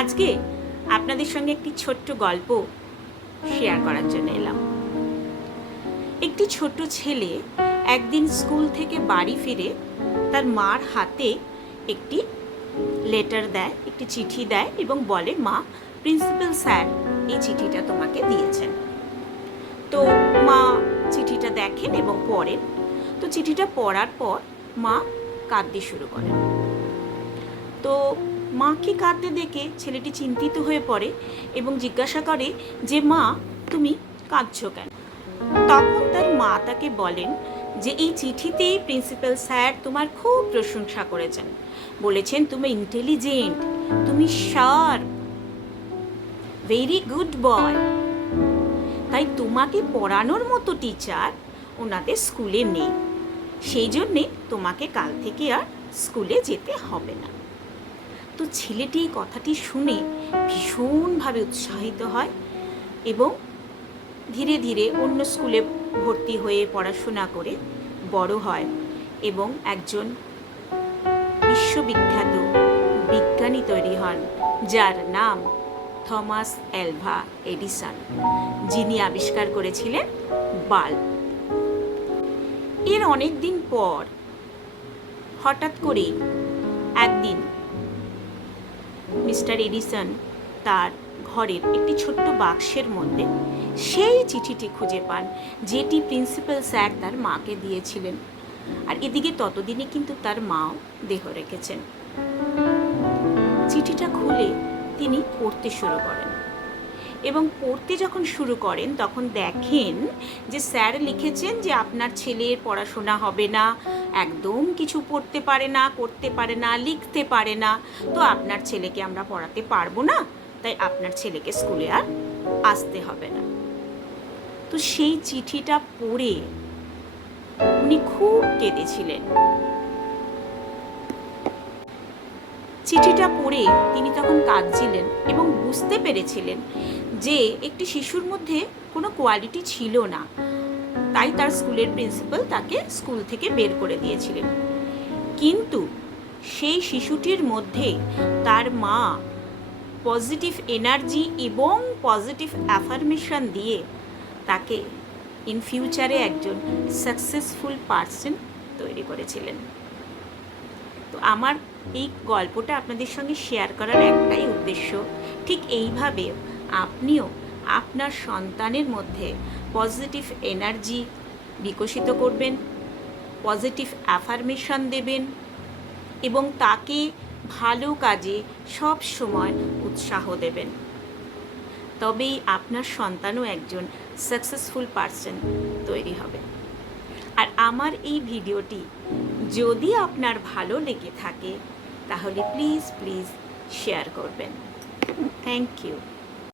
আজকে আপনাদের সঙ্গে একটি ছোট্ট গল্প শেয়ার করার জন্য এলাম। একটি ছোট্ট ছেলে একদিন স্কুল থেকে বাড়ি ফিরে তার মার হাতে একটি লেটার দেয়, একটি চিঠি দেয় এবং বলে, মা, প্রিন্সিপাল স্যার এই চিঠিটা তোমাকে দিয়েছেন। তো মা চিঠিটা দেখেন এবং পড়েন। তো চিঠিটা পড়ার পর মা কাঁদতে শুরু করেন। তো মাকে কাঁদতে দেখে ছেলেটি চিন্তিত হয়ে পড়ে এবং জিজ্ঞাসা করে যে, মা, তুমি কাঁদছো কেন? তখন তার মা তাকে বলেন যে এই চিঠিতে প্রিন্সিপাল স্যার তোমার খুব প্রশংসা করেছেন, বলেছেন তুমি ইন্টেলিজেন্ট, তুমি শার্প, ভেরি গুড বয়। তাই তোমাকে পড়ানোর মতো টিচার ওনাদের স্কুলে নেই, সেই জন্যে তোমাকে কাল থেকে আর স্কুলে যেতে হবে না। তো ছেলেটি কথাটি শুনে ভীষণভাবে উৎসাহিত হয় এবং ধীরে ধীরে অন্য স্কুলে ভর্তি হয়ে পড়াশোনা করে বড় হয় এবং একজন বিশ্ববিখ্যাত বিজ্ঞানী তৈরি হন, যার নাম থমাস অ্যালভা এডিসন, যিনি আবিষ্কার করেছিলেন বাল্ব। এর অনেক দিন পর হঠাৎ করেই একদিন মিস্টার এডিসন তার ঘরের একটি ছোট্ট বাক্সের মধ্যে সেই চিঠিটি খুঁজে পান, যেটি প্রিন্সিপাল স্যার তার মাকে দিয়েছিলেন। আর এদিকে ততদিনে কিন্তু তার মাও দেহ রেখেছেন। চিঠিটা খুলে তিনি পড়তে শুরু করেন এবং পড়তে যখন শুরু করেন তখন দেখেন যে স্যার লিখেছেন যে আপনার ছেলের পড়াশোনা হবে না, একদম কিছু পড়তে পারে না, করতে পারে না, লিখতে পারে না, তো আপনার ছেলেকে আমরা পড়াতে পারবো না, তাই আপনার ছেলেকে স্কুলে আর আসতে হবে না। তো সেই চিঠিটা পড়ে উনি খুব কেঁদেছিলেন। চিঠিটা পড়ে তিনি তখন কাঁদছিলেন এবং বুঝতে পেরেছিলেন যে একটি শিশুর মধ্যে কোনো কোয়ালিটি ছিল না, তাই তার স্কুলের প্রিন্সিপাল তাকে স্কুল থেকে বের করে দিয়েছিলেন। কিন্তু সেই শিশুটির মধ্যে তার মা পজিটিভ এনার্জি এবং পজিটিভ অ্যাফার্মেশন দিয়ে তাকে ইন ফিউচারে একজন সাকসেসফুল পারসন তৈরি করেছিলেন। তো আমার এই গল্পটা আপনাদের সঙ্গে শেয়ার করার একটাই উদ্দেশ্য, ঠিক এইভাবে আপনিও আপনার সন্তানের মধ্যে পজিটিভ এনার্জি বিকশিত করবেন, পজিটিভ অ্যাফার্মেশন দেবেন এবং তাকে ভালো কাজে সব সময় উৎসাহ দেবেন। তবেই আপনার সন্তানও একজন সাকসেসফুল পারসন তৈরি হবে। আর আমার এই ভিডিওটি যদি আপনার ভালো লেগে থাকে তাহলে প্লিজ শেয়ার করবেন। Thank you.